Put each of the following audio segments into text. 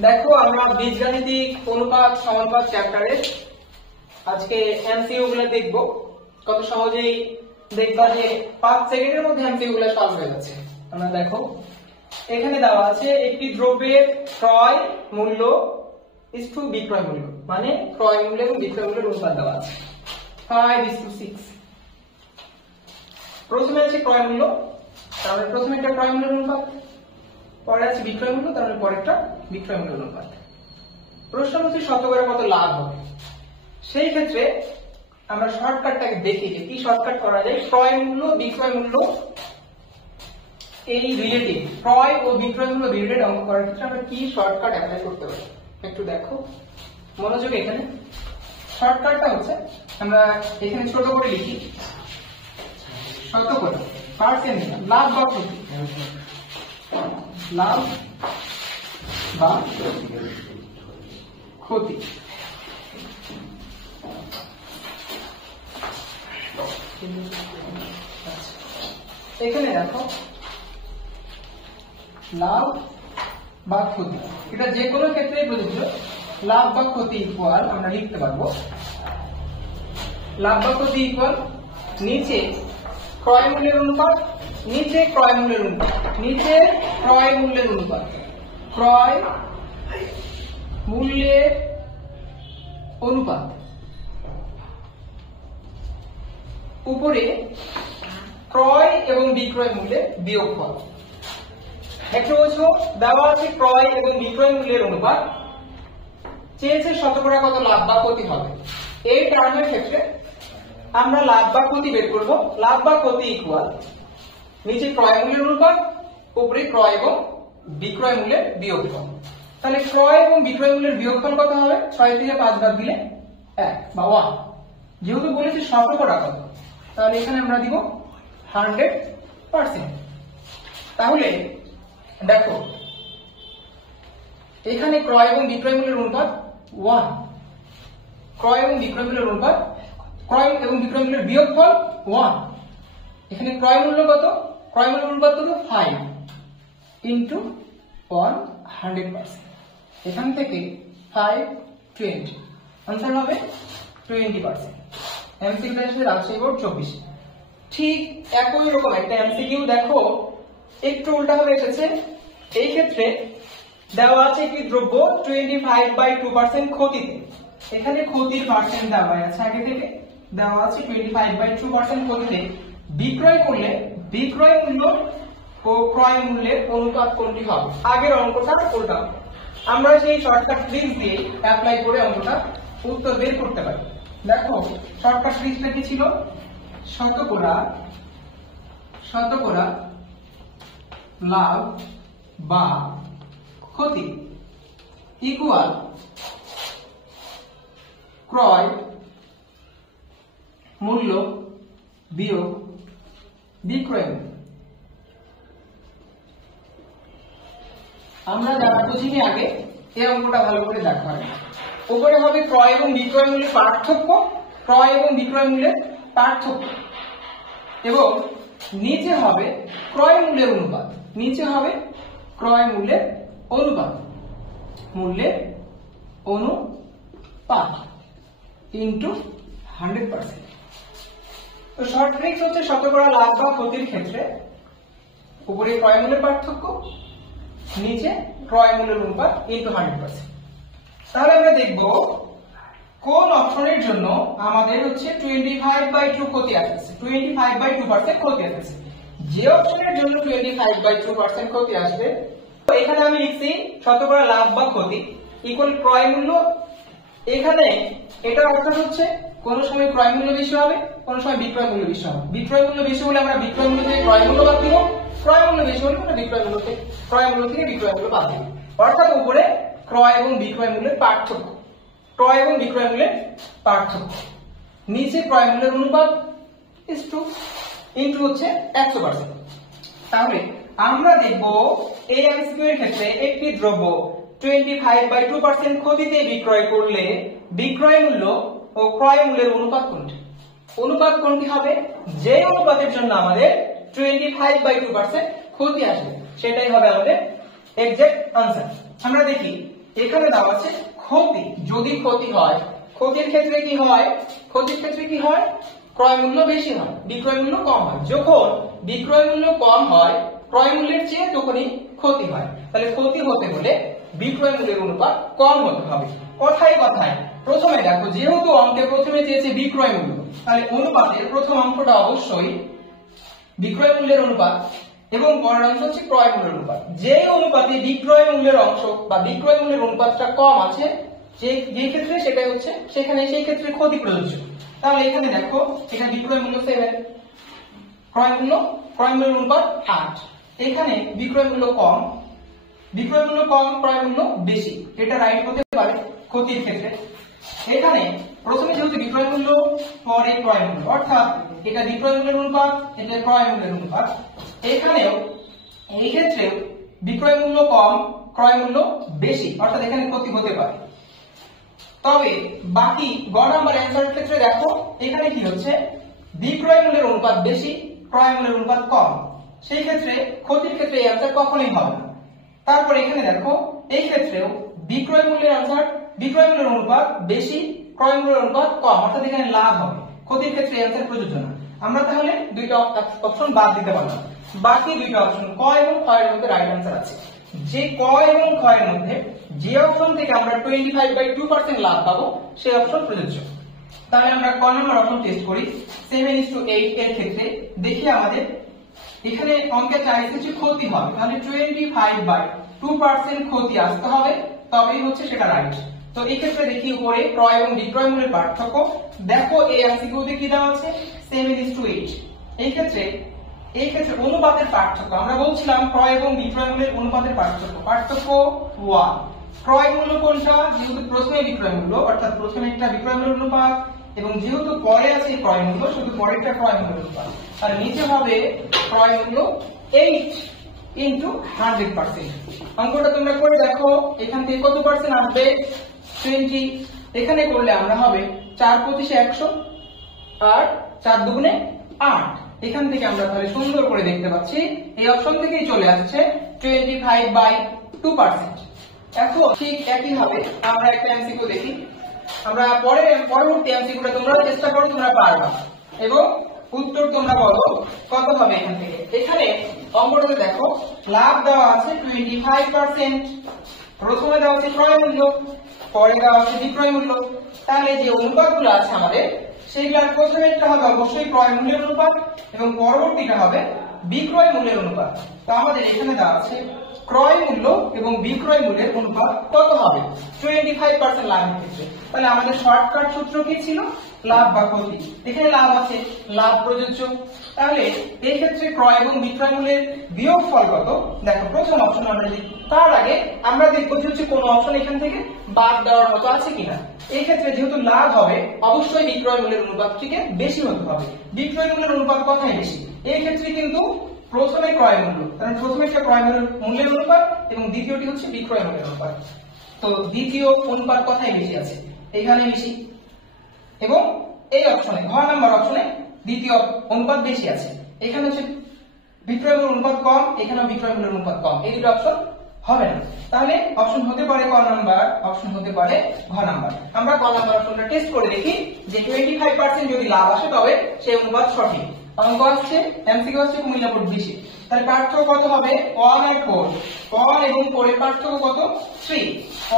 দেখো আমরা বীজগাণিতিক অনুপাত সমানুপাত চ্যাপ্টারে আজকে এমসিকিউ গুলো দেখব। কত সহজেই দেখবা যে 5 সেকেন্ডের মধ্যে এমসিকিউ গুলো সলভ হয়ে যাচ্ছে। আমরা দেখো এখানে দেওয়া আছে একটি দ্রব্যের ক্রয় মূল্য ইস টু বিক্রয় মূল্য, মানে ক্রয় মূল্য এবং বিক্রয় মূল্যের অনুপাত দেওয়া আছে 5:6। প্রথমে আছে ক্রয় মূল্য, তারপরে প্রথমে একটা ক্রয় মূল্যের অনুপাত, পরে আছে বিক্রয় মূল্য, তারপরে পরেরটা বিক্রয় মূল্যের অনুপাত। প্রশ্ন হচ্ছে শতকরা কত লাভ হবে। সেই ক্ষেত্রে আমরা শর্টকাটটাকে দেখি যে কি শর্টকাট করা যায়। ক্রয় মূল্য বিক্রয় মূল্য এই রিলেটিভ, ক্রয় ও বিক্রয় মূল্য রিলেটেড অঙ্ক করার ক্ষেত্রে আমরা কি শর্টকাট অ্যাপ্লাই করতে পারি একটু দেখো মনোযোগ। এখানে শর্টকাটটা হচ্ছে আমরা এখানে ছোট করে লিখি শতকরা পার্সেন্ট লাভ বা ক্ষতি, লাভ বা ক্ষতি। এখানে দেখো লাভ বা ক্ষতি, এটা যে কোনো ক্ষেত্রে প্রযোজ্য। লাভ বা ক্ষতি ইকুয়াল আমরা লিখতে পারবো লাভ বা ক্ষতি ইকুয়াল নিচে ক্রয় মূল্যের অনুপাত, নিচে ক্রয় মূল্যের অনুপাত, নিচে ক্রয় মূল্যের অনুপাত, ক্রয় মূল্যের অনুপাত, উপরে ক্রয় এবং বিক্রয় মূল্যের বিয়োগফল। একটু বোঝো, দেওয়া আছে ক্রয় এবং বিক্রয় মূল্যের অনুপাত, চেয়েছে শতকরা কত লাভ বা ক্ষতি হবে। এই টার্মের ক্ষেত্রে আমরা লাভ বা ক্ষতি বের করব। লাভ বা ক্ষতি ইকুয়াল নিচে ক্রয় মূল্যের অনুপাত, উপরে ক্রয় এবং বিক্রয় মূল্যের বিয়োগফল। তাহলে ক্রয় এবং বিক্রয় মূল্যের বিয়োগফল কত হবে? 6 থেকে 5 বাদ দিলে 1 বা 1। যেহেতু বলেছি শতকরা কত, তাহলে এখানে আমরা দিব 100%। তাহলে দেখো এখানে ক্রয় এবং বিক্রয় মূল্যের অনুপাত 1, ক্রয় এবং বিক্রয় মূল্যের অনুপাত, ক্রয় এবং বিক্রয় মূল্যের বিয়োগফল 1। এখানে ক্রয় মূল্য কত? ক্রয় মূল্যের অনুপাত কত? 5 ইনটু 1 100%। এখান থেকে 5 20, आंसर হবে 20%। এমসিকিউ আসলে রাজশাহী বোর্ড 24। ঠিক একই রকম একটা এমসিকিউ দেখো একটু উল্টা ভাবে এসেছে। এই ক্ষেত্রে দেওয়া আছে একটি দ্রব্য 25/2% ক্ষতিতে। এখানে ক্ষতির পার্সেন্ট দেওয়া আছে আগে থেকে, দেওয়া আছে 25/2% ক্ষতিতে বিক্রয় করলে বিক্রয় মূল্য ও ক্রয় মূল্যের অনুপাত কোনটি হবে। আগের অঙ্কটা উল্টা, আমরা সেই শর্টকাট ট্রিক দিয়ে অ্যাপ্লাই করে অঙ্কটা উত্তর বের করতে পারি। দেখো শর্টকাট ট্রিকটা কি ছিল? শতকরা লাভ বা ক্ষতি ইকুয়াল ক্রয় মূল্য বিয়োগ বিক্রয় মূল্য। আমরা যারা বুঝিনি আগে এই অঙ্কটা ভালো করে দেখা হয়। উপরে হবে ক্রয় এবং বিক্রয় মূল্যের পার্থক্য, ক্রয় এবং বিক্রয় মূল্যের পার্থক্য, এবং নিচে হবে ক্রয় মূল্যের অনুপাত, নিচে হবে ক্রয় মূল্যের অনুপাত, মূল্যের অনুপাত ইনটু 100%। তো শর্ট ট্রিক্স হচ্ছে শতকরা লাভ বা ক্ষতির ক্ষেত্রে উপরে ক্রয় মূল্যের পার্থক্য, নিচে ক্রয় মূল্যের অনুপাত ইনটু 100%। তাহলে আমরা দেখব কোন অপশনের জন্য আমাদের হচ্ছে 25/2 ক্ষতি আসছে, 25/2% ক্ষতি আসছে। যে অপশনের জন্য 25/2% ক্ষতি আসবে, তো এখানে আমি লিখছি শতকরা লাভ বা ক্ষতি ইকুয়াল ক্রয় মূল্য। এখানে এটা অর্থাৎ হচ্ছে কোন সময় ক্রয় মূল্য বেশি হবে, কোন সময় বিক্রয় মূল্য বেশি হবে। বিক্রয় মূল্য বেশি হলে আমরা বিক্রয় মূল্য থেকে ক্রয় মূল্য বাদ দিব, ক্রয় মূল্য বেশি হলে আমরা বিক্রয় মূল্য থেকে বিক্রয় মূল্য বাদ দিব। অর্থাৎ উপরে ক্রয় এবং বিক্রয় মূল্যের পার্থক্য, ক্রয় এবং বিক্রয় মূল্যের পার্থক্য, নিচে ক্রয় মূল্যের অনুপাত ইনটু হচ্ছে 100%। তাহলে আমরা দেখব এই এমসিকিউ এর ক্ষেত্রে একটি দ্রব্য 25/2% ক্ষতিতে বিক্রয় করলে বিক্রয় মূল্য ও ক্রয় মূল্যের অনুপাত কোনটি? অনুপাত কোনটি হবে? যে অনুপাতের জন্য আমাদের 25/2% ক্ষতি আসবে সেটাই হবে আমাদের এক্সাক্ট आंसर। আমরা দেখি এখানে দেওয়া আছে ক্ষতি, যদি ক্ষতি হয়, ক্ষতির ক্ষেত্রে কি হয়, ক্ষতির ক্ষেত্রে কি হয়, ক্রয় মূল্য বেশি হয়, বিক্রয় মূল্য কম হয়। যখন বিক্রয় মূল্য কম হয় ক্রয় মূল্যের চেয়ে তখনই ক্ষতি হয়। তাহলে ক্ষতি হতে হলে বিক্রয় মূল্যের অনুপাত কম হতে হবে। কথায় কথায় প্রথমে দেখো, যেহেতু অঙ্কে প্রথমে চেয়েছে বিক্রয় মূল্য, তাহলে অনুপাতের প্রথম অংশটা অবশ্যই বিক্রয় মূল্যের অনুপাত এবং পরের অংশ হচ্ছে ক্রয় মূল্যের অনুপাত। যে অনুপাতে বিক্রয় মূল্যের অংশ বা বিক্রয় মূল্যের অনুপাতটা কম আছে, যে ক্ষেত্রে সেটাই হচ্ছে সেখানে সেই ক্ষেত্রে ক্ষতি প্রযোজ্য। তাহলে এখানে দেখো, এখানে বিক্রয় মূল্য 7, ক্রয় মূল্যের অনুপাত 8। এখানে বিক্রয় মূল্য কম, ক্রয় মূল্য বেশি, এটা রাইট হতে পারে ক্ষতির ক্ষেত্রে। এখানে প্রথমে যেহেতু বিক্রয় মূল্য পরে ক্রয় মূল্য, অর্থাৎ এটা বিক্রয় মূল্যের অনুপাত, এটা ক্রয় মূল্যের অনুপাত। এখানেও এই ক্ষেত্রে বিক্রয় মূল্য কম, ক্রয় মূল্য বেশি, অর্থাৎ এখানে ক্ষতি হতে পারে। তবে বাকি গ নাম্বার অ্যানসারের ক্ষেত্রে দেখো, এখানে কি হচ্ছে, বিক্রয় মূল্যের অনুপাত বেশি, ক্রয় মূল্যের অনুপাত কম, সেই ক্ষেত্রে ক্ষতির ক্ষেত্রে এই অ্যানসার কখনোই হবে না। তারপর এখানে দেখো, এই ক্ষেত্রেও বিক্রয় মূল্যের অ্যানসার, বিক্রয় মূল্যের অনুপাত বেশি, ক্রয় মূল্যের অনুপাত কম, অর্থাৎ এখানে লাভ হবে, ক্ষতির ক্ষেত্রে এই অ্যানসার প্রযোজ্য না। আমরা তাহলে দুইটা অপশন বাদ দিতে পারলাম। বাকি দুইটা অপশন ক এবং খ এর মধ্যে রাইট অ্যানসার আছে। যে ক এবং খ এর মধ্যে যে অপশন থেকে আমরা 25/2% লাভ পাবো সেই অপশন প্রযোজ্য। তাহলে আমরা ক নম্বর অপশন টেস্ট করি। 7:8 এর ক্ষেত্রে দেখি আমাদের এখানে অঙ্কে চাইছে যে ক্ষতি হবে, তাহলে 25/2% ক্ষতি আসতে হবে, তবেই হচ্ছে সেটা রাইট। তো এই ক্ষেত্রে দেখি উপরে ক্রয় এবং বিক্রয় মূল্যের পার্থক্য। দেখো এই এমসিকিউতে কি দেওয়া আছে, 7:8। এই ক্ষেত্রে অনুপাতের পার্থক্য, আমরা বলছিলাম ক্রয় এবং বিক্রয় মূল্যের অনুপাতের পার্থক্য 1। ক্রয় মূল্য কোনটা, যেহেতু প্রথমে বিক্রয় মূল্য, অর্থাৎ প্রথমে একটা বিক্রয় মূল্যের অনুপাত, এবং যেহেতু পরে আছে ক্রয় মূল্য, শুধু পরেরটা ক্রয় মূল্যের অনুপাত। আর নিচে হবে ক্রয় মূল্য 8 × 100%। অঙ্কটা তোমরা করে দেখো, এখান থেকে কত পার্সেন্ট আসবে, 20। এখানে করলে আমরা হবে 4/100 আর 4 দুগুণে 8। এখান থেকে আমরা তাহলে সুন্দর করে দেখতে পাচ্ছি এই অপশন থেকেই চলে আসছে 25/2%। এখন ঠিক একই ভাবে আমরা একটা এমসিকিউ দেখি। আমরা পরবর্তী এমসিকিউটা তোমরা চেষ্টা করো, তোমরা পারবা, এবং উত্তর তোমরা বলো কত হবে এখান থেকে। এখানে অঙ্কটাতে দেখো, লাভ দেওয়া আছে 25%, প্রথমে দেওয়া আছে ক্রয় মূল্য, পরে দেওয়া আছে বিক্রয় মূল্য। তাহলে যে অনুপাতগুলো আছে আমাদের, সেইগুলোর প্রথমেরটা হবে অবশ্যই ক্রয় মূল্যের অনুপাত এবং পরবর্তীটা হবে বিক্রয় মূল্যের অনুপাত। তো আমাদের এখানে দেওয়া আছে ক্রয় মূল্য এবং বিক্রয় মূল্যের অনুপাত কত হবে 25% লাভের ক্ষেত্রে। তাহলে আমাদের শর্টকাট সূত্র কি ছিল, লাভ বা ক্ষতি। এখানে লাভ আছে, লাভ প্রযোজ্য। তাহলে এই ক্ষেত্রে ক্রয় এবং বিক্রয় মূল্যের বিয়োগফল কত, দেখো প্রথম অপশন আমরা লিখব, তার আগে আমরা দেখবো যে কোনো অপশন এখান থেকে বাদ দেওয়ার মতো আছে কিনা। এই ক্ষেত্রে যেহেতু লাভ হবে, অবশ্যই বিক্রয় মূল্যের অনুপাত থেকে বেশি হতে হবে। বিক্রয় মূল্যের অনুপাত কোথায় বেশি, এই ক্ষেত্রে কিন্তু প্রথমে ক্রয় মূল্য, কারণ প্রথমে একটা ক্রয় মূল্যের অনুপাত এবং দ্বিতীয়টি হচ্ছে বিক্রয় মূল্যের অনুপাত। তো দ্বিতীয় অনুপাত কোথায় বেশি আছে, এখানে বেশি, এবং এই অপশনে ঘ নাম্বার অপশনে দ্বিতীয় অনুপাত বেশি আছে। এখানে হচ্ছে বিক্রয় মূল্যের অনুপাত কম, এখানেও বিক্রয় মূল্যের অনুপাত কম, এই দুটো অপশন হবে না। তাহলে অপশন হতে পারে ক নাম্বার, অপশন হতে পারে ঘ নাম্বার। আমরা ক নাম্বার অপশনটা টেস্ট করে দেখি যে 25% যদি লাভ আসে তবে সেই অনুপাত সঠিক। অঙ্ক আসছে, এমসিকিউ আসছে কুমিল্লা বোর্ড 20। তাহলে পার্থক্য কত হবে, 1 আর 4, 1 এবং 4 এর পার্থক্য কত, 3,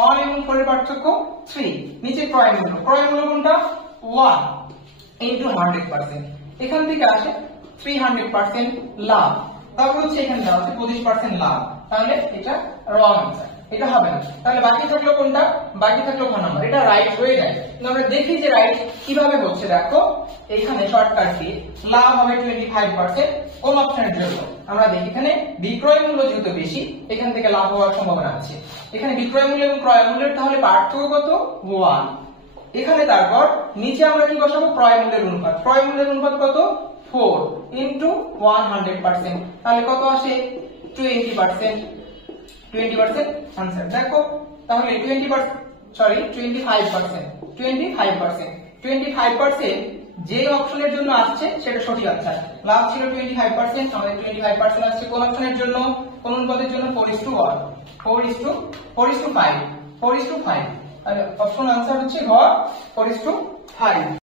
1 এবং 4 এর পার্থক্য 3। নিচে ক্রয় মূল্য কোনটা, 1 × 100%। এখান থেকে আসে 300% লাভ। তারপর হচ্ছে এখানে দেওয়া আছে 25% লাভ, তাহলে এটা রং আনসার, এটা হবে না। তাহলে বাকি থাকলো কোনটা, বাকি থাকলো ঘ নাম্বার, এটা রাইট হয়ে যায়। আমরা দেখি যে রাইট কিভাবে হচ্ছে। দেখো এইখানে শর্টকাট দিয়ে লাভ হবে 25% কোন অপশনের জন্য, আমরা দেখি এখানে বিক্রয় মূল্য যেহেতু বেশি, এখান থেকে লাভ হওয়ার সম্ভাবনা আছে। এখানে বিক্রয় মূল্য এবং ক্রয় মূল্যের তাহলে পার্থক্য কত, 1। এখানে তারপর নিচে আমরা কি বসাবো, ক্রয় মূল্যের অনুপাত। ক্রয় মূল্যের অনুপাত কত, 4 × 100%, তাহলে কত আসে 20%। 20% आंसर देखो তাহলে 25% যে অপশনের জন্য আসছে সেটা সঠিক আনসার। লাভ ছিল 25%, আমাদের 25% আসছে কোন অপশনের জন্য, কোন অনুপাতের জন্য, 4:1, 4:5। 4:5 আর অপশন আনসার হচ্ছে ঘ 4:5।